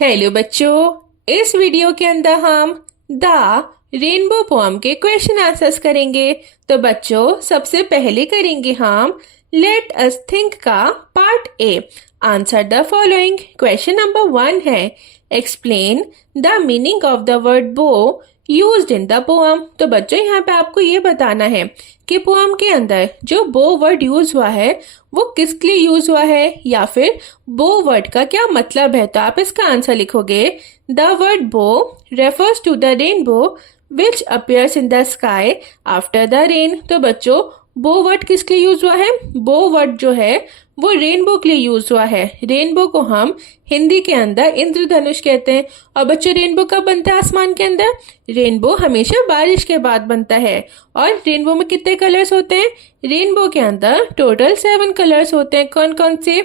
Hello बच्चों, इस video के अंदर हम द रेनबो पोएम के क्वेश्चन आंसर्स करेंगे। तो बच्चों, सबसे पहले करेंगे हम लेट अस थिंक का part A. Answer the following. Question number 1 है, explain the meaning of the word बो यूज्ड इन द पोएम। तो बच्चों, यहाँ पे आपको ये बताना है कि पोएम के अंदर जो बो वर्ड यूज हुआ है वो किसके लिए यूज हुआ है, या फिर बो वर्ड का क्या मतलब है। तो आप इसका आंसर लिखोगे, the word bow refers to the rainbow which appears in the sky after the rain. तो बच्चों, बो वर्ड किसके लिए यूज हुआ है? बो वर्ड जो है वो रेनबो के लिए यूज हुआ है। रेनबो को हम हिंदी के अंदर इंद्रधनुष कहते हैं। और बच्चों, रेनबो कब बनता है आसमान के अंदर? रेनबो हमेशा बारिश के बाद बनता है। और रेनबो में कितने कलर्स होते हैं? रेनबो के अंदर टोटल 7 कलर्स होते हैं। कौन कौन से?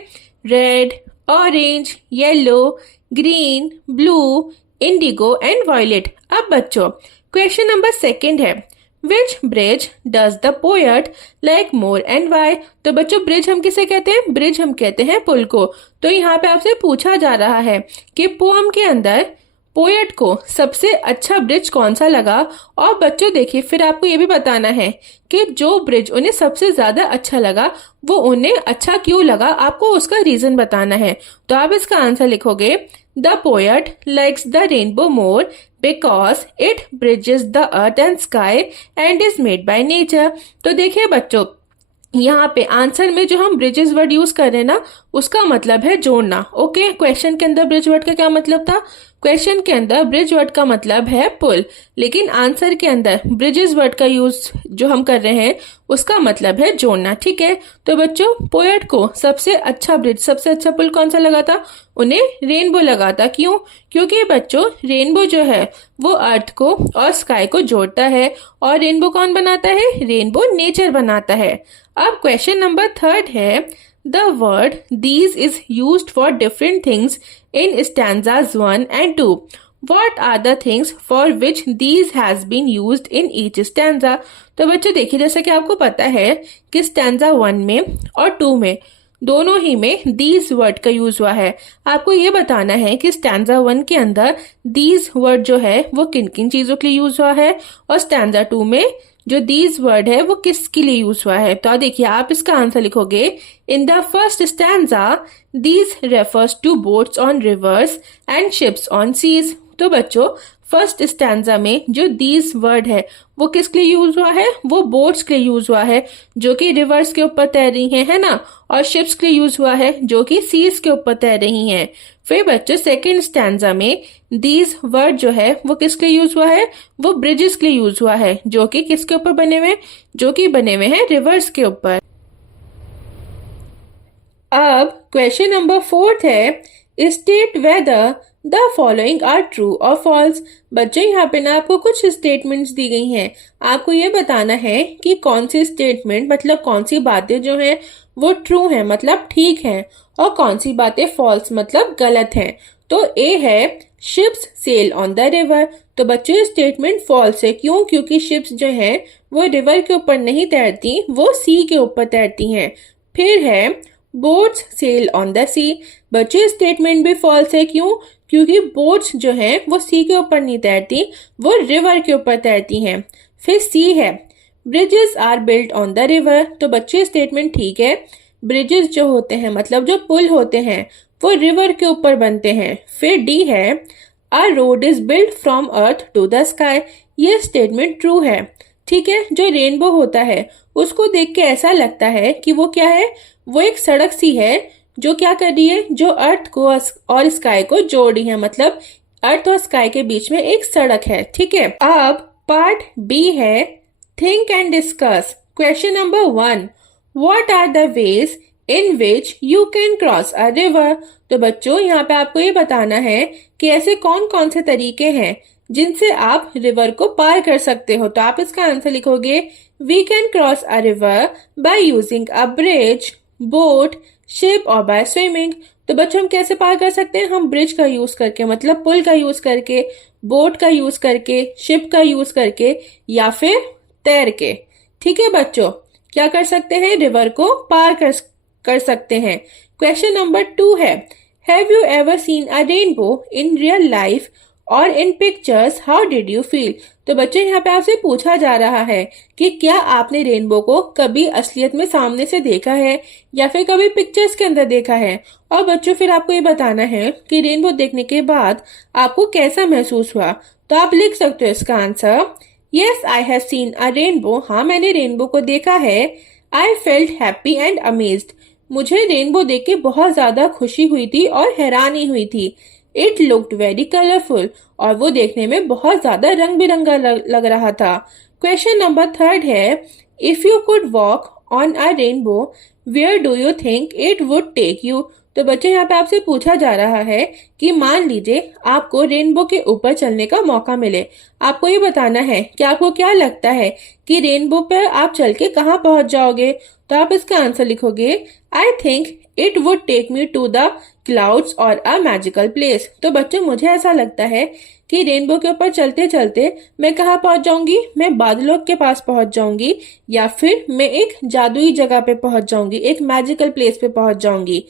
Red, orange, yellow, green, blue, indigo and violet. अब बच्चों, क्वेश्चन नंबर 2 है, Which bridge does the poet like more and why? तो बच्चों, ब्रिज हम किसे कहते हैं? ब्रिज हम कहते हैं पुल को। तो यहाँ पे आपसे पूछा जा रहा है कि पोएम के अंदर पोएट को सबसे अच्छा ब्रिज कौन सा लगा। और बच्चों देखिए, फिर आपको ये भी बताना है कि जो ब्रिज उन्हें सबसे ज्यादा अच्छा लगा वो उन्हें अच्छा क्यों लगा, आपको उसका रीजन बताना है। तो आप इसका आंसर लिखोगे, the poet likes the rainbow more because it bridges the earth and sky and is made by nature। तो देखिए बच्चों, यहाँ पे आंसर में जो हम ब्रिजेस वर्ड यूज कर रहे हैं ना, उसका मतलब है जोड़ना। ओके, क्वेश्चन के अंदर ब्रिज वर्ड का क्या मतलब था? क्वेश्चन के अंदर ब्रिज वर्ड का मतलब है पुल, लेकिन आंसर के अंदर ब्रिजेस वर्ड का यूज जो हम कर रहे हैं उसका मतलब है जोड़ना। ठीक है, तो बच्चों, पोएट को सबसे अच्छा ब्रिज, सबसे अच्छा पुल कौन सा लगा था? उन्हें रेनबो लगा था। क्यों? क्योंकि बच्चों, रेनबो जो है वो अर्थ को और स्काई को जोड़ता है। और रेनबो कौन बनाता है? रेनबो नेचर बनाता है। अब क्वेश्चन नंबर 3 है, the word these is used for different things in stanzas 1 and 2। What are the things for which these has been used in each stanza? तो बच्चों देखिए, जैसा कि आपको पता है कि स्टैंजा 1 में और 2 में दोनों ही में दीज वर्ड का यूज हुआ है। आपको ये बताना है कि स्टैंजा 1 के अंदर दीज वर्ड जो है वो किन किन चीजों के लिए यूज हुआ है, और स्टैंजा 2 में जो दीज वर्ड है वो किसके लिए यूज हुआ है। तो देखिए, आप इसका आंसर लिखोगे, in the first stanza these refers to boats on rivers and ships on seas. तो बच्चों, फर्स्ट स्टैंजा में जो दीज वर्ड है वो किसके लिए यूज हुआ है? वो बोट्स के लिए यूज हुआ है जो कि रिवर्स के ऊपर तैर रही हैं, है ना। और शिप्स के लिए यूज हुआ है जो कि सीज के ऊपर तैर रही हैं। फिर बच्चों, सेकेंड स्टैंजा में दीज वर्ड जो है वो किसके लिए यूज हुआ है? वो ब्रिजेस के लिए यूज हुआ है जो कि किसके ऊपर बने हुए हैं? जो कि बने हुए हैं रिवर्स के ऊपर। अब क्वेश्चन नंबर 4 है, state whether the following are true और फॉल्स। बच्चों, यहाँ पे ना आपको कुछ स्टेटमेंट्स दी गई हैं। आपको ये बताना है कि कौन सी स्टेटमेंट, मतलब कौन सी बातें जो हैं वो ट्रू हैं, मतलब ठीक हैं, और कौन सी बातें फॉल्स, मतलब गलत हैं। तो ए है, ships sail on the river. तो बच्चों, स्टेटमेंट फॉल्स है। क्यों? क्योंकि शिप्स जो है वो रिवर के ऊपर नहीं तैरती, वो सी के ऊपर तैरती हैं। फिर है, बोट्स सेल ऑन द सी। बच्चों, स्टेटमेंट भी फॉल्स है। क्यों? क्योंकि बोट्स जो हैं वो सी के ऊपर नहीं तैरती, वो रिवर के ऊपर तैरती हैं। फिर सी है, bridges are built on the river. तो बच्चे, स्टेटमेंट ठीक है, ब्रिजेस जो होते हैं, मतलब जो पुल होते हैं, वो रिवर के ऊपर बनते हैं। फिर डी है, a road is built from earth to the sky. ये स्टेटमेंट ट्रू है। ठीक है, जो रेनबो होता है उसको देख के ऐसा लगता है कि वो क्या है? वो एक सड़क सी है जो क्या कर रही है? जो अर्थ को और स्काई को जोड़ रही है, मतलब अर्थ और स्काई के बीच में एक सड़क है। ठीक है, अब पार्ट बी है, think and discuss. Question number 1, what are the ways in which you can cross a river. तो बच्चों, यहाँ पे आपको ये बताना है कि ऐसे कौन कौन से तरीके हैं जिनसे आप रिवर को पार कर सकते हो। तो आप इसका आंसर लिखोगे, we can cross a river by using a bridge, boat, ship और बाय स्विमिंग। तो बच्चों, हम कैसे पार कर सकते हैं? हम ब्रिज का यूज करके, मतलब पुल का यूज करके, बोट का यूज करके, शिप का यूज करके, या फिर तैर के। ठीक है बच्चों, क्या कर सकते हैं? रिवर को पार कर सकते हैं। क्वेश्चन नंबर 2 है, have you ever seen a rainbow in real life और in pictures, how did you feel? तो बच्चों यहाँ पे आपसे पूछा जा रहा है कि क्या आपने रेनबो को कभी असलियत में सामने से देखा है या फिर कभी पिक्चर्स के अंदर देखा है। और बच्चों फिर आपको ये बताना है कि रेनबो देखने के बाद आपको कैसा महसूस हुआ। तो आप लिख सकते हो इसका answer, yes I have seen a rainbow. हाँ मैंने रेनबो को देखा है। I felt happy and amazed. मुझे रेनबो देख के बहुत ज्यादा खुशी हुई थी और हैरानी हुई थी। It looked very colourful. और वो देखने में बहुत ज्यादा रंग बिरंगा लग रहा था। क्वेश्चन नंबर 3 है, if you could walk on a rainbow where do you think it would take you? तो बच्चे यहाँ पे आपसे पूछा जा रहा है कि मान लीजिए आपको रेनबो के ऊपर चलने का मौका मिले। आपको ये बताना है कि आपको क्या लगता है कि रेनबो पर आप चल के कहाँ पहुंच जाओगे। तो आप इसका आंसर लिखोगे, I think it would take me to the clouds और अ मैजिकल प्लेस। तो बच्चों मुझे ऐसा लगता है कि रेनबो के ऊपर चलते चलते मैं कहाँ पहुंच जाऊंगी, मैं बादलों के पास पहुंच जाऊंगी या फिर मैं एक जादुई जगह पे पहुंच जाऊंगी, एक मैजिकल प्लेस पे पहुंच जाऊंगी।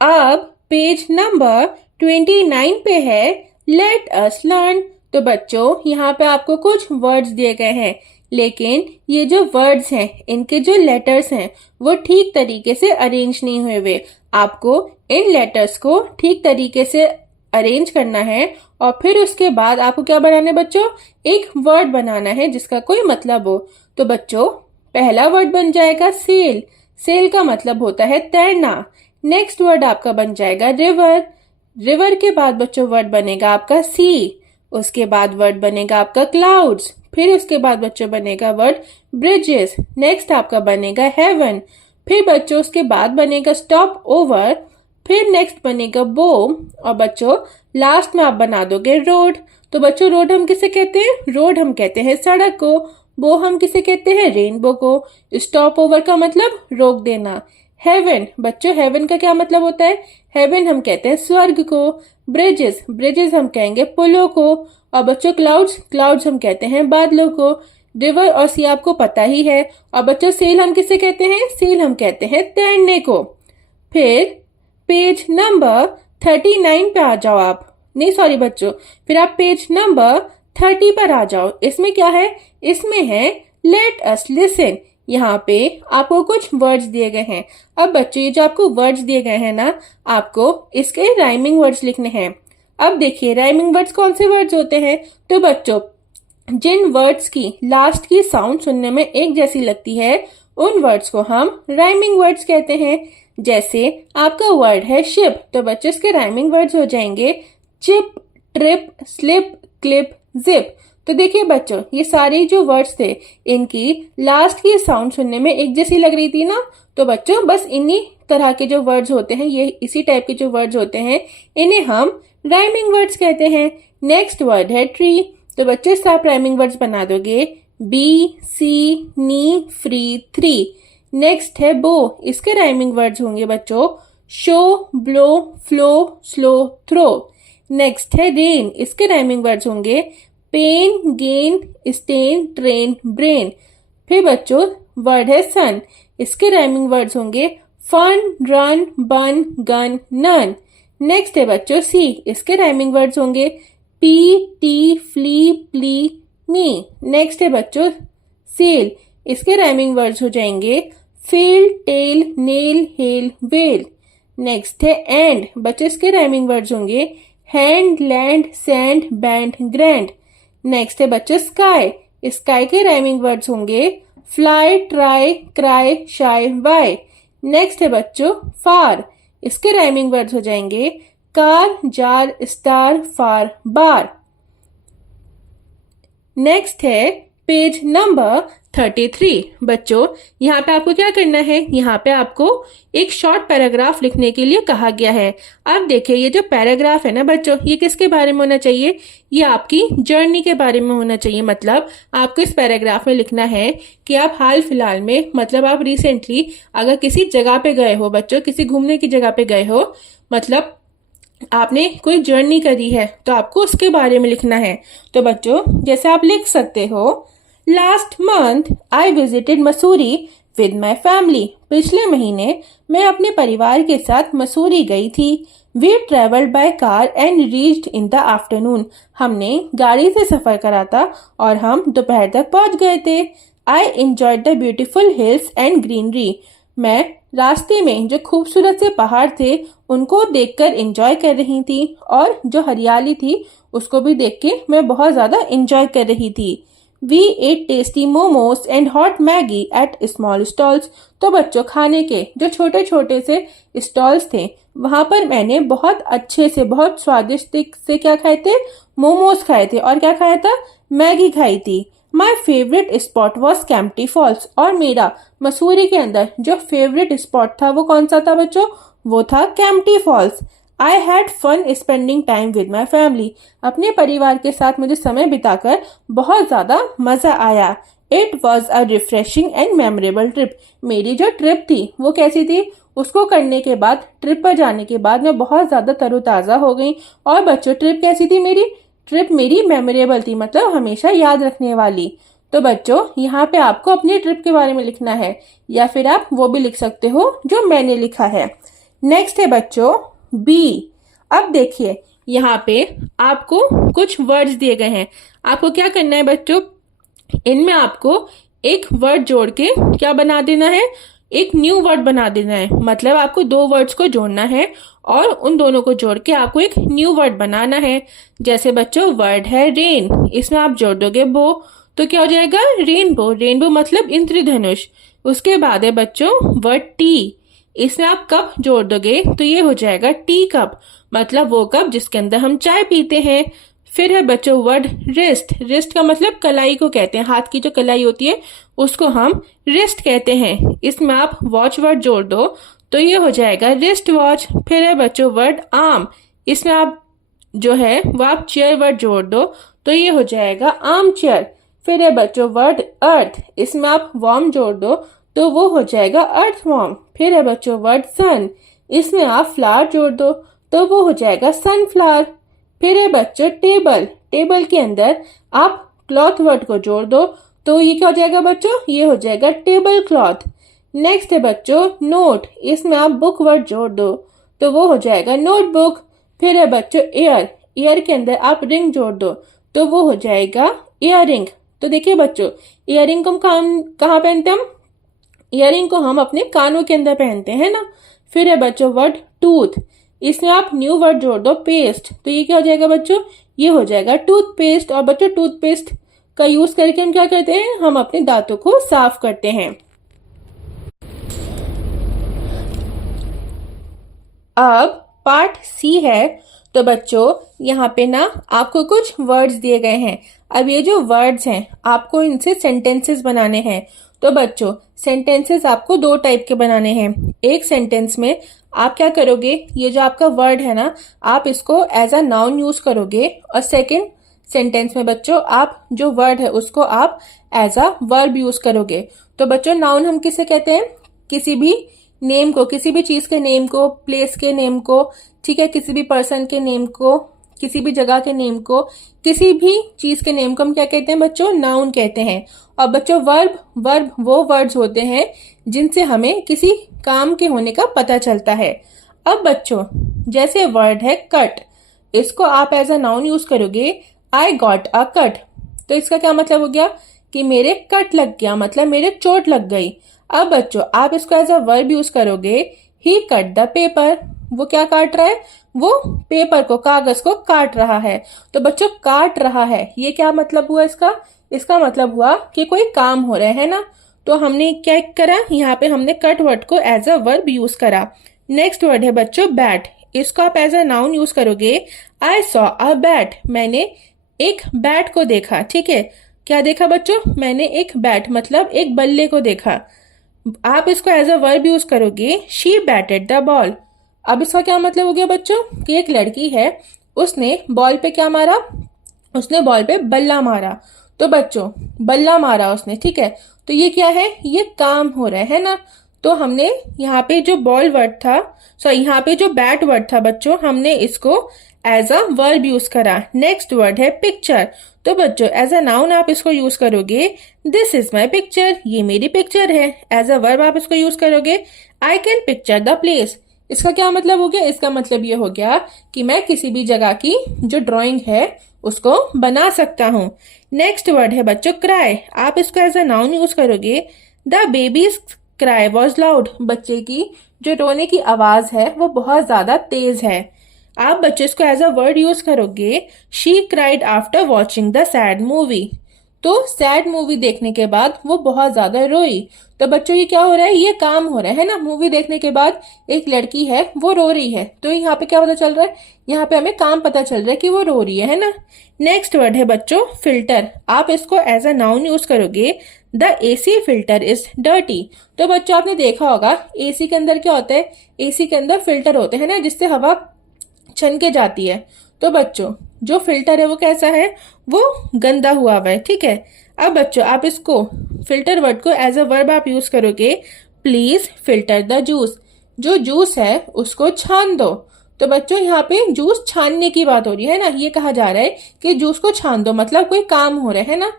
अब पेज नंबर 29 पे है, लेट अस लर्न। तो बच्चों यहाँ पे आपको कुछ वर्ड्स दिए गए हैं, लेकिन ये जो वर्ड्स हैं इनके जो लेटर्स हैं वो ठीक तरीके से अरेंज नहीं हुए हुए। आपको इन लेटर्स को ठीक तरीके से अरेंज करना है और फिर उसके बाद आपको क्या बनाना है बच्चों, एक वर्ड बनाना है जिसका कोई मतलब हो। तो बच्चों पहला वर्ड बन जाएगा सेल। सेल का मतलब होता है तैरना। नेक्स्ट वर्ड आपका बन जाएगा रिवर। रिवर के बाद बच्चों वर्ड बनेगा आपका सी। उसके बाद वर्ड बनेगा आपका क्लाउड्स। फिर उसके बाद बच्चों बनेगा वर्ड ब्रिजेस। नेक्स्ट आपका बनेगा हेवन। फिर बच्चों उसके बाद बनेगा स्टॉप ओवर। फिर नेक्स्ट बनेगा बो। और बच्चों लास्ट में आप बना दोगे रोड। तो बच्चों रोड हम किसे कहते हैं, रोड हम कहते हैं सड़क को। बो हम किसे कहते हैं, रेनबो को। स्टॉप ओवर का मतलब रोक देना। हेवन, बच्चों हेवन का क्या मतलब होता है, हेवन हम कहते हैं स्वर्ग को। ब्रिजेस, ब्रिजेस हम कहेंगे पुलों को। और बच्चों क्लाउड्स, क्लाउड्स हम कहते हैं बादलों को। रिवर और सी आपको पता ही है। और बच्चों सेल हम किसे कहते हैं, सेल हम कहते हैं तैरने को। फिर पेज नंबर 39 पे आ जाओ आप, नहीं सॉरी बच्चों, फिर आप पेज नंबर 30 पर आ जाओ। इसमें क्या है, इसमें है लेट अस लिसन। यहाँ पे आपको कुछ वर्ड्स दिए गए हैं। अब बच्चों ये जो आपको वर्ड्स दिए गए हैं ना, आपको इसके राइमिंग वर्ड्स लिखने हैं। अब देखिए राइमिंग वर्ड्स कौन से वर्ड्स होते हैं। तो बच्चों जिन वर्ड्स की लास्ट की साउंड सुनने में एक जैसी लगती है उन वर्ड्स को हम राइमिंग वर्ड्स कहते हैं। जैसे आपका वर्ड है शिप, तो बच्चों इसके राइमिंग वर्ड्स हो जाएंगे chip, trip, slip, clip, zip. तो देखिए बच्चों ये सारे जो वर्ड्स थे इनकी लास्ट की साउंड सुनने में एक जैसी लग रही थी ना। तो बच्चों बस इन्हीं तरह के जो वर्ड्स होते हैं, ये इसी टाइप के जो वर्ड्स होते हैं इन्हें हम राइमिंग वर्ड्स कहते हैं। नेक्स्ट वर्ड है ट्री। तो बच्चों इससे आप राइमिंग वर्ड्स बना दोगे bee, sea, knee, free, three. Next है बो। इसके राइमिंग वर्ड्स होंगे बच्चों show, blow, flow, slow, throw. Next है रेन। इसके राइमिंग वर्ड्स होंगे pain, gain, stain, train, brain. फिर बच्चों वर्ड है सन। इसके राइमिंग वर्ड्स होंगे fun, run, bun, gun, nun. Next है बच्चों सी। इसके राइमिंग वर्ड्स होंगे pea, T, flee, plea, me. Next है बच्चों सेल। इसके राइमिंग वर्ड्स हो जाएंगे fail, tail, nail, hail, whale. Next है एंड। बच्चों इसके राइमिंग वर्ड्स होंगे hand, land, sand, band, grand. Next है बच्चों स्काई। स्काई के राइमिंग वर्ड्स होंगे fly, try, cry, shy, why. Next है बच्चों फार। इसके राइमिंग वर्ड्स हो जाएंगे car, jar, star, far, bar. Next है पेज नंबर 33। बच्चों यहाँ पे आपको क्या करना है, यहाँ पे आपको एक शॉर्ट पैराग्राफ लिखने के लिए कहा गया है। अब देखिए ये जो पैराग्राफ है ना बच्चों, ये किसके बारे में होना चाहिए, ये आपकी जर्नी के बारे में होना चाहिए। मतलब आपको इस पैराग्राफ में लिखना है कि आप हाल फिलहाल में, मतलब आप रिसेंटली अगर किसी जगह पे गए हो बच्चों, किसी घूमने की जगह पे गए हो, मतलब आपने कोई जर्नी करी है तो आपको उसके बारे में लिखना है। तो बच्चों जैसे आप लिख सकते हो last month I visited Mussoorie with my family. पिछले महीने मैं अपने परिवार के साथ मसूरी गई थी। We travelled by car and reached in the afternoon. हमने गाड़ी से सफर करा था और हम दोपहर तक पहुंच गए थे। I enjoyed the beautiful hills and greenery. मैं रास्ते में जो खूबसूरत से पहाड़ थे उनको देखकर एंजॉय कर रही थी और जो हरियाली थी उसको भी देख के मैं बहुत ज्यादा एंजॉय कर रही थी। We ate tasty momos and hot Maggi at small stalls. तो बच्चों, खाने के जो छोटे छोटे से स्टॉल्स थे वहां पर मैंने बहुत अच्छे से बहुत स्वादिष्ट से क्या खाए थे, मोमोज खाए थे और क्या खाया था, मैगी खाई थी। My favourite spot was Kempty Falls. और मेरा मसूरी के अंदर जो फेवरेट स्पॉट था वो कौन सा था बच्चों, वो था Kempty Falls. I had fun spending time with my family. अपने परिवार के साथ मुझे समय बिताकर बहुत ज्यादा मजा आया। It was a refreshing and memorable trip. मेरी जो ट्रिप थी वो कैसी थी, उसको करने के बाद, ट्रिप पर जाने के बाद मैं बहुत ज्यादा तरोताजा हो गई। और बच्चों, ट्रिप कैसी थी मेरी, ट्रिप मेरी मेमोरेबल थी, मतलब हमेशा याद रखने वाली। तो बच्चों, यहाँ पे आपको अपनी ट्रिप के बारे में लिखना है या फिर आप वो भी लिख सकते हो जो मैंने लिखा है। नेक्स्ट है बच्चों बी। अब देखिए यहाँ पे आपको कुछ वर्ड्स दिए गए हैं। आपको क्या करना है बच्चों, इनमें आपको एक वर्ड जोड़ के क्या बना देना है, एक न्यू वर्ड बना देना है। मतलब आपको दो वर्ड्स को जोड़ना है और उन दोनों को जोड़ के आपको एक न्यू वर्ड बनाना है। जैसे बच्चों वर्ड है रेन, इसमें आप जोड़ दोगे बो तो क्या हो जाएगा, रेनबो। रेनबो मतलब इंद्रधनुष। उसके बाद है बच्चों वर्ड टी, इसमें आप कप जोड़ दोगे तो ये हो जाएगा टी कप, मतलब वो कप जिसके अंदर हम चाय पीते हैं। फिर है बच्चों वर्ड रिस्ट। रिस्ट का मतलब कलाई को कहते हैं, हाथ की जो कलाई होती है उसको हम रिस्ट कहते हैं। इसमें आप वॉच वर्ड जोड़ दो तो ये हो जाएगा रिस्ट वॉच। फिर है बच्चों वर्ड आर्म, इसमें आप जो है वो आप चेयर वर्ड जोड़ दो तो ये हो जाएगा आर्म चेयर। फिर है बच्चों वर्ड अर्थ, इसमें आप वार्म जोड़ दो तो वो हो जाएगा अर्थ वार्म। फिर है बच्चों वर्ड सन, इसमें आप फ्लावर जोड़ दो तो वो हो जाएगा सनफ्लावर। फिर है बच्चों टेबल, टेबल के अंदर आप क्लॉथ वर्ड को जोड़ दो तो ये क्या हो जाएगा बच्चों, ये हो जाएगा टेबल क्लॉथ। नेक्स्ट है बच्चों नोट, इसमें आप बुक वर्ड जोड़ दो तो वो हो जाएगा नोटबुक। फिर है बच्चों एयर, एयर के अंदर आप रिंग जोड़ दो तो वो हो जाएगा इयररिंग। तो देखिए बच्चों, इयररिंग को हम कहाँ पहनते हैं, हम इयररिंग को हम अपने कानों के अंदर पहनते हैं ना। फिर है बच्चों वर्ड टूथ, इसमें आप न्यू वर्ड जोड़ दो पेस्ट तो ये क्या हो जाएगा बच्चों, ये हो जाएगा टूथपेस्ट। और बच्चों टूथपेस्ट का यूज करके हम क्या करते हैं, हम अपने दांतों को साफ करते हैं। अब पार्ट सी है। तो बच्चों यहाँ पे ना आपको कुछ वर्ड्स दिए गए हैं। अब ये जो वर्ड्स हैं आपको इनसे सेंटेंसेस बनाने हैं। तो बच्चों सेंटेंसेस आपको दो टाइप के बनाने हैं। एक सेंटेंस में आप क्या करोगे, ये जो आपका वर्ड है ना आप इसको एज अ नाउन यूज करोगे और सेकंड सेंटेंस में बच्चों आप जो वर्ड है उसको आप एज अ वर्ब यूज करोगे। तो बच्चों नाउन हम किसे कहते हैं, किसी भी नेम को, किसी भी चीज के नेम को, प्लेस के नेम को, ठीक है, किसी भी पर्सन के नेम को, किसी भी जगह के नेम को, किसी भी चीज के नेम को हम क्या कहते हैं बच्चों, नाउन कहते हैं। और बच्चों वर्ब, वर्ब वो वर्ड्स होते हैं जिनसे हमें किसी काम के होने का पता चलता है। अब बच्चों जैसे वर्ड है कट, इसको आप एज अ नाउन यूज करोगे, आई गॉट अ कट। तो इसका क्या मतलब हो गया कि मेरे कट लग गया, मतलब मेरे चोट लग गई। अब बच्चों आप इसको एज अ वर्ब यूज करोगे, ही कट द पेपर। वो क्या काट रहा है, वो पेपर को, कागज को काट रहा है। तो बच्चों काट रहा है ये क्या मतलब हुआ इसका, इसका मतलब हुआ कि कोई काम हो रहा है ना। तो हमने क्या करा, यहाँ पे हमने कट वर्ड को एज अ वर्ब यूज करा। नेक्स्ट वर्ड है बच्चों बैट, इसको आप एज अ नाउन यूज करोगे, आई सॉ अ बैट। मैंने एक बैट को देखा, ठीक है, क्या देखा बच्चों, मैंने एक बैट मतलब एक बल्ले को देखा। आप इसको एज अ वर्ब यूज करोगे, शी बैटेड द बॉल। अब इसका क्या मतलब हो गया बच्चों कि एक लड़की है, उसने बॉल पे क्या मारा, उसने बॉल पे बल्ला मारा। तो बच्चों बल्ला मारा उसने, ठीक है, तो ये क्या है, ये काम हो रहा है ना। तो हमने यहाँ पे जो बॉल वर्ड था, सॉरी यहाँ पे जो बैट वर्ड था बच्चों, हमने इसको एज अ वर्ब यूज करा। नेक्स्ट वर्ड है पिक्चर। तो बच्चों एज अ नाउन आप इसको यूज करोगे, दिस इज माई पिक्चर, ये मेरी पिक्चर है। एज अ वर्ब आप इसको यूज करोगे, I can picture the place. इसका क्या मतलब हो गया? इसका मतलब ये हो गया कि मैं किसी भी जगह की जो ड्राइंग है उसको बना सकता हूँ। नेक्स्ट वर्ड है बच्चों क्राई। आप इसको एज अ नाउन यूज करोगे, the babies cry was loud. बच्चे की जो रोने की आवाज है वो बहुत ज्यादा तेज है। आप बच्चे इसको एज अ वर्ड यूज करोगे, she cried after watching the sad movie. तो सैड मूवी देखने के बाद वो बहुत ज्यादा रोई। तो बच्चों ये क्या हो रहा है? ये काम हो रहा है ना। मूवी देखने के बाद एक लड़की है वो रो रही है, तो यहाँ पे क्या पता चल रहा है? यहाँ पे हमें काम पता चल रहा है कि वो रो रही है ना। नेक्स्ट वर्ड है बच्चों फिल्टर। आप इसको एज अ नाउन यूज करोगे, the AC filter is dirty. तो बच्चों आपने देखा होगा एसी के अंदर क्या होता है? एसी के अंदर फिल्टर होते हैं ना, जिससे हवा छन के जाती है। तो बच्चों जो फिल्टर है वो कैसा है? वो गंदा हुआ है, ठीक है। अब बच्चों आप इसको फिल्टर वर्ड को एज अ वर्ब आप यूज करोगे, प्लीज फिल्टर द जूस। जो जूस है उसको छान दो। तो बच्चों यहाँ पे जूस छानने की बात हो रही है ना, ये कहा जा रहा है कि जूस को छान दो, मतलब कोई काम हो रहा है ना।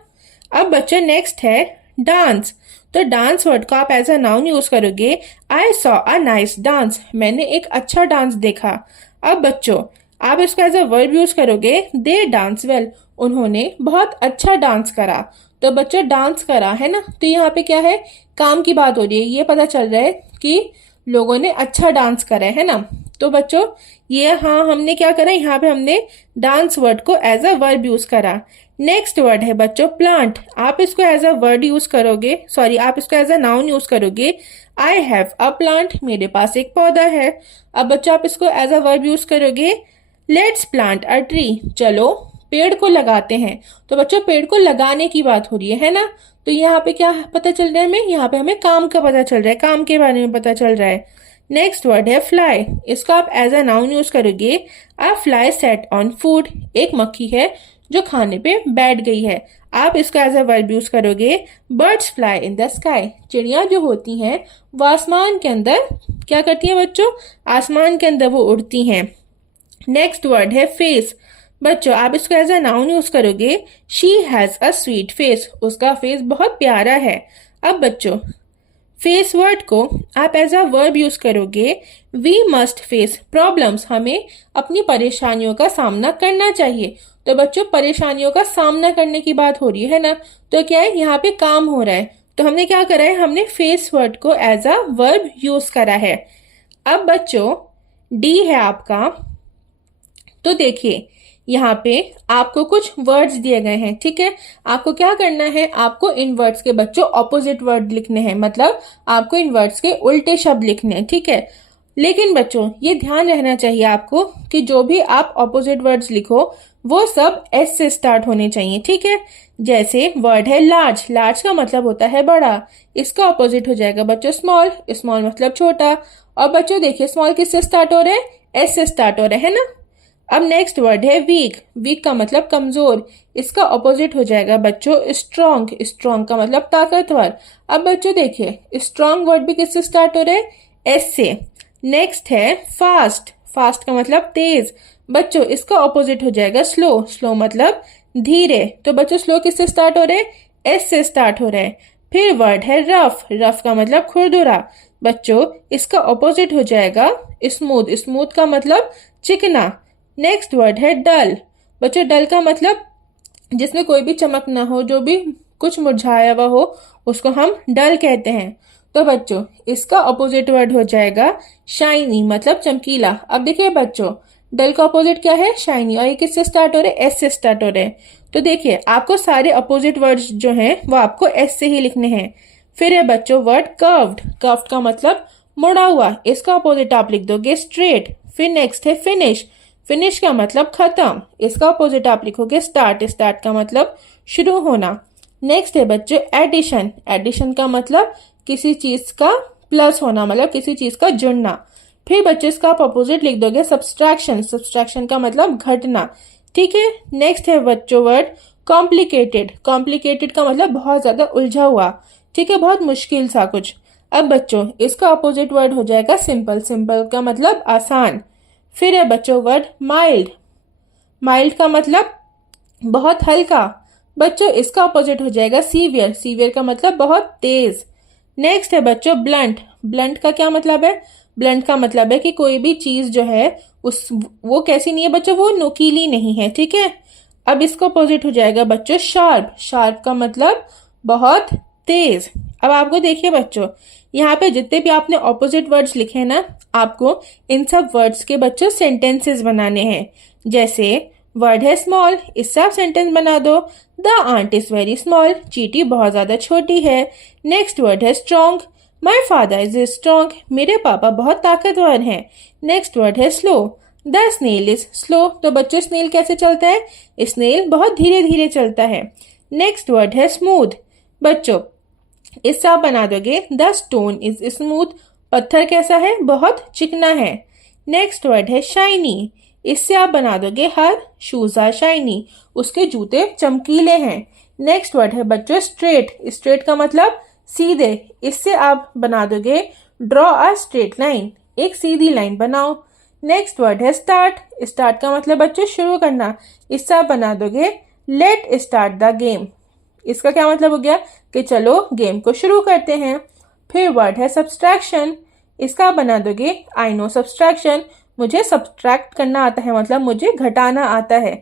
अब बच्चों नेक्स्ट है डांस। तो डांस वर्ड को आप एज अ नाउन यूज करोगे, I saw a nice dance. मैंने एक अच्छा डांस देखा। अब बच्चों आप इसको एज अ वर्ब यूज करोगे, दे डांस वेल। उन्होंने बहुत अच्छा डांस करा। तो बच्चों डांस करा है ना, तो यहाँ पे क्या है? काम की बात हो रही है। ये पता चल रहा है कि लोगों ने अच्छा डांस करा है ना। तो बच्चों ये हाँ हमने क्या करा? यहाँ पे हमने डांस वर्ड को एज अ वर्ब यूज करा। नेक्स्ट वर्ड है बच्चों प्लांट। आप इसको एज अ वर्ड यूज करोगे, सॉरी आप इसको एज अ नाउन यूज करोगे, आई हैव अ प्लांट। मेरे पास एक पौधा है। अब बच्चों आप इसको एज अ वर्ब यूज करोगे, लेट्स प्लांट अ ट्री। चलो पेड़ को लगाते हैं। तो बच्चों पेड़ को लगाने की बात हो रही है ना। तो यहाँ पे क्या पता चल रहा है हमें? यहाँ पे हमें काम का पता चल रहा है, काम के बारे में पता चल रहा है। नेक्स्ट वर्ड है फ्लाई। इसको आप एज अ नाउन यूज करोगे, अ फ्लाई सेट ऑन फूड। एक मक्खी है जो खाने पे बैठ गई है। आप इसको एज अ वर्ब यूज करोगे, birds fly in the sky. चिड़िया जो होती हैं वो आसमान के अंदर क्या करती हैं बच्चों? आसमान के अंदर वो उड़ती हैं। नेक्स्ट वर्ड है फेस। बच्चों आप इसको एज अ नाउन यूज करोगे, she has a sweet face. उसका फेस बहुत प्यारा है। अब बच्चों फेस वर्ड को आप एज अ वर्ब यूज करोगे, वी मस्ट फेस प्रॉब्लम्स। हमें अपनी परेशानियों का सामना करना चाहिए। तो बच्चों परेशानियों का सामना करने की बात हो रही है ना, तो क्या है? यहाँ पे काम हो रहा है। तो हमने क्या करा है? हमने फेस वर्ड को एज अ वर्ब यूज करा है। अब बच्चों डी है आपका। तो देखिए यहाँ पे आपको कुछ वर्ड्स दिए गए हैं, ठीक है। आपको क्या करना है? आपको इन वर्ड्स के बच्चों ऑपोजिट वर्ड लिखने हैं, मतलब आपको इन वर्ड्स के उल्टे शब्द लिखने हैं, ठीक है। लेकिन बच्चों ये ध्यान रहना चाहिए आपको कि जो भी आप ऑपोजिट वर्ड्स लिखो वो सब एस से स्टार्ट होने चाहिए, ठीक है। जैसे वर्ड है लार्ज। लार्ज का मतलब होता है बड़ा। इसका ऑपोजिट हो जाएगा बच्चों स्मॉल। स्मॉल मतलब छोटा। और बच्चों देखिए स्मॉल किससे स्टार्ट हो रहा है? एस से स्टार्ट हो रहा है ना। अब नेक्स्ट वर्ड है वीक। वीक का मतलब कमजोर। इसका ऑपोजिट हो जाएगा बच्चों स्ट्रॉन्ग। स्ट्रॉन्ग का मतलब ताकतवर। अब बच्चों देखिए स्ट्रॉन्ग वर्ड भी किससे स्टार्ट हो रहा है? एस से। नेक्स्ट है फास्ट। फास्ट का मतलब तेज। बच्चों इसका ऑपोजिट हो जाएगा स्लो। स्लो मतलब धीरे। तो बच्चों स्लो किससे स्टार्ट हो रहे हैं? एस से स्टार्ट हो रहे हैं। फिर वर्ड है रफ। रफ का मतलब खुरदुरा। बच्चों इसका ऑपोजिट हो जाएगा स्मूथ। स्मूथ का मतलब चिकना। नेक्स्ट वर्ड है डल। बच्चों डल का मतलब जिसमें कोई भी चमक ना हो, जो भी कुछ मुरझाया हुआ हो उसको हम डल कहते हैं। तो बच्चों इसका ऑपोजिट वर्ड हो जाएगा शाइनी, मतलब चमकीला। अब देखिए बच्चों डल का ऑपोजिट क्या है? शाइनी। और ये किससे स्टार्ट हो रहे हैं? एस से स्टार्ट हो रहे हैं। तो देखिए आपको सारे अपोजिट वर्ड्स जो हैं वो आपको एस से ही लिखने हैं। फिर है बच्चों वर्ड कर्व्ड। कर्व्ड का मतलब मुड़ा हुआ। इसका अपोजिट आप लिख दोगे स्ट्रेट। फिर नेक्स्ट है फिनिश। फिनिश का मतलब खत्म। इसका अपोजिट आप लिखोगे स्टार्ट। स्टार्ट का मतलब शुरू होना। नेक्स्ट है बच्चों एडिशन। एडिशन का मतलब किसी चीज का प्लस होना, मतलब किसी चीज का जुड़ना। फिर बच्चों इसका आप अपोजिट लिख दोगे सब्सट्रैक्शन। सब्सट्रैक्शन का मतलब घटना, ठीक है। नेक्स्ट है बच्चों वर्ड कॉम्प्लिकेटेड। कॉम्प्लिकेटेड का मतलब बहुत ज्यादा उलझा हुआ, ठीक है, बहुत मुश्किल सा कुछ। अब बच्चों इसका अपोजिट वर्ड हो जाएगा सिंपल। सिंपल का मतलब आसान। फिर है बच्चों वर्ड माइल्ड। माइल्ड का मतलब बहुत हल्का। बच्चों इसका अपोजिट हो जाएगा सीवियर। सीवियर का मतलब बहुत तेज। नेक्स्ट है बच्चों ब्लंट। ब्लंट का क्या मतलब है? ब्लंट का मतलब है कि कोई भी चीज जो है उस वो कैसी नहीं है बच्चों, वो नुकीली नहीं है, ठीक है। अब इसका अपोजिट हो जाएगा बच्चों शार्प। शार्प का मतलब बहुत तेज। अब आपको देखिए बच्चों, यहाँ पे जितने भी आपने ऑपोजिट वर्ड्स लिखे हैं ना, आपको इन सब वर्ड्स के बच्चों सेंटेंसेस बनाने हैं। जैसे वर्ड है स्मॉल, इससे आप सेंटेंस बना दो, the ant is very small, चींटी बहुत ज्यादा छोटी है। नेक्स्ट वर्ड है strong, my father is strong, मेरे पापा बहुत ताकतवर हैं। नेक्स्ट वर्ड है slow, the snail is slow, तो बच्चों स्नेल कैसे चलता है? स्नेल बहुत धीरे धीरे चलता है। नेक्स्ट वर्ड है स्मूथ। बच्चों इससे आप बना दोगे द स्टोन इज स्मूथ, पत्थर कैसा है? बहुत चिकना है। नेक्स्ट वर्ड है शाइनी, इससे आप बना दोगे हर शूज आर शाइनी, उसके जूते चमकीले हैं। नेक्स्ट वर्ड है बच्चों स्ट्रेट। स्ट्रेट का मतलब सीधे, इससे आप बना दोगे ड्रॉ अ स्ट्रेट लाइन, एक सीधी लाइन बनाओ। नेक्स्ट वर्ड है स्टार्ट। स्टार्ट का मतलब बच्चों शुरू करना, इससे आप बना दोगे लेट स्टार्ट द गेम। इसका क्या मतलब हो गया कि चलो गेम को शुरू करते हैं। फिर वर्ड है सब्सट्रैक्शन। इसका आप बना दोगे आई नो सब्सट्रैक्शन, मुझे सब्सट्रैक्ट करना आता है, मतलब मुझे घटाना आता है।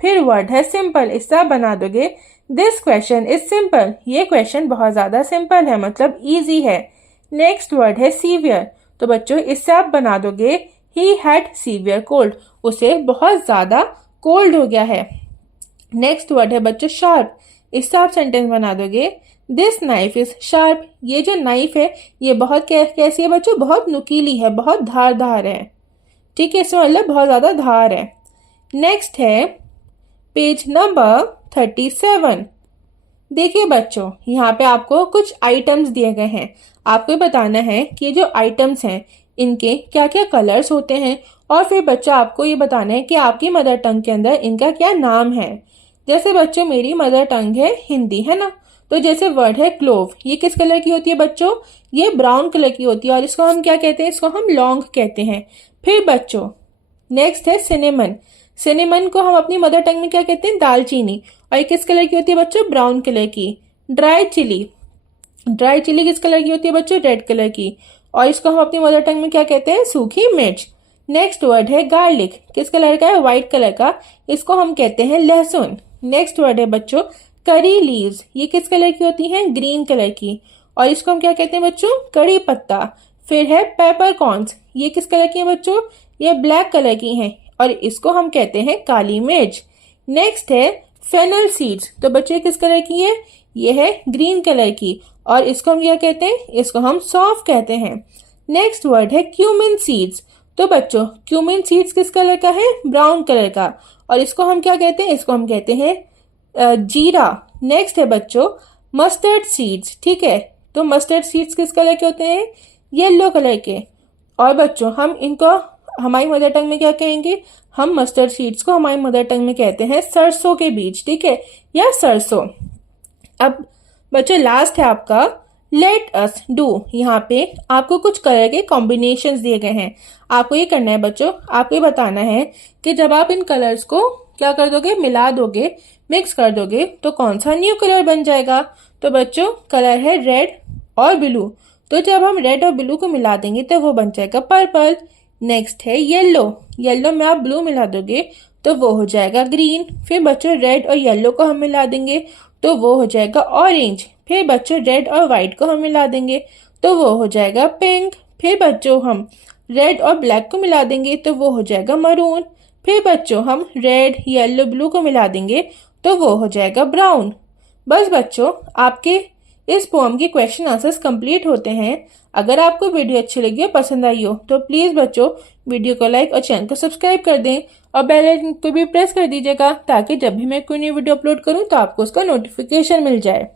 फिर वर्ड है सिंपल। इससे आप बना दोगे दिस क्वेश्चन इज सिंपल, ये क्वेश्चन बहुत ज्यादा सिंपल है, मतलब इजी है। नेक्स्ट वर्ड है सीवियर। तो बच्चों इससे आप बना दोगे ही हैड सीवियर कोल्ड, उसे बहुत ज्यादा कोल्ड हो गया है। नेक्स्ट वर्ड है बच्चों शार्प। इससे आप सेंटेंस बना दोगे दिस नाइफ इज शार्प, ये जो नाइफ है ये बहुत कैसी है बच्चों? बहुत नुकीली है, बहुत धारदार है, ठीक है, इसमें मतलब बहुत ज्यादा धार है। नेक्स्ट है पेज नंबर 37। देखिए बच्चों यहाँ पे आपको कुछ आइटम्स दिए गए हैं, आपको ये बताना है कि ये जो आइटम्स हैं इनके क्या क्या कलर्स होते हैं, और फिर बच्चा आपको ये बताना है कि आपकी मदर टंग के अंदर इनका क्या नाम है। जैसे बच्चों मेरी मदर टंग है हिंदी, है ना, तो जैसे वर्ड है क्लोव, ये किस कलर की होती है बच्चों? ये ब्राउन कलर की होती है, और इसको हम क्या कहते हैं? इसको हम लौंग कहते हैं। फिर बच्चों नेक्स्ट है सिनेमन। सिनेमन को हम अपनी मदर टंग में क्या कहते हैं? दालचीनी, और ये किस कलर की होती है बच्चों? ब्राउन कलर की। ड्राई चिली, ड्राई चिली किस कलर की होती है बच्चों? रेड कलर की, और इसको हम अपनी मदर टंग में क्या कहते हैं? सूखी मिर्च। नेक्स्ट वर्ड है गार्लिक, किस कलर का है? व्हाइट कलर का, इसको हम कहते हैं लहसुन। नेक्स्ट वर्ड है बच्चों करी लीव्स, ये किस कलर की होती हैं? ग्रीन कलर की, और इसको हम क्या कहते हैं बच्चों? कड़ी पत्ता। फिर है पेपर कॉर्न्स, ये किस कलर की है बच्चों? ये ब्लैक कलर की हैं, और इसको हम कहते हैं काली मिर्च। नेक्स्ट है फेनल सीड्स, तो बच्चों किस कलर की है? ये है ग्रीन कलर की, और इसको हम क्या कहते हैं? इसको हम सौंफ कहते हैं। नेक्स्ट वर्ड है क्यूमिन सीड्स, तो बच्चों क्यूमिन सीड्स किस कलर का है? ब्राउन कलर का, और इसको हम क्या कहते हैं? इसको हम कहते हैं जीरा। नेक्स्ट है बच्चों मस्टर्ड सीड्स, ठीक है, तो मस्टर्ड सीड्स किस कलर के होते हैं? येलो कलर के, और बच्चों हम इनको हमारी मदर टंग में क्या कहेंगे? हम मस्टर्ड सीड्स को हमारी मदर टंग में कहते हैं सरसों के बीज, ठीक है, या सरसों। अब बच्चों लास्ट है आपका लेट अस डू। यहाँ पे आपको कुछ कलर के कॉम्बिनेशंस दिए गए हैं, आपको ये करना है बच्चों, आपको ये बताना है कि जब आप इन कलर्स को क्या कर दोगे? मिला दोगे, मिक्स कर दोगे, तो कौन सा न्यू कलर बन जाएगा? तो बच्चों कलर है रेड और ब्लू, तो जब हम रेड और ब्लू को मिला देंगे तो वो बन जाएगा पर्पल। नेक्स्ट है येलो, येलो में आप ब्लू मिला दोगे तो वो हो जाएगा ग्रीन। फिर बच्चों रेड और येलो को हम मिला देंगे तो वो हो जाएगा ऑरेंज। फिर बच्चों रेड और व्हाइट को हम मिला देंगे तो वो हो जाएगा पिंक। फिर बच्चों हम रेड और ब्लैक को मिला देंगे तो वो हो जाएगा मरून। फिर बच्चों हम रेड येलो ब्लू को मिला देंगे तो वो हो जाएगा ब्राउन। बस बच्चों आपके इस पोएम के क्वेश्चन आंसर्स कंप्लीट होते हैं। अगर आपको वीडियो अच्छी लगी हो, पसंद आई हो, तो प्लीज बच्चों वीडियो को लाइक और चैनल को सब्सक्राइब कर दें, और बेल आइकन को भी प्रेस कर दीजिएगा, ताकि जब भी मैं कोई नई वीडियो अपलोड करूं तो आपको उसका नोटिफिकेशन मिल जाए।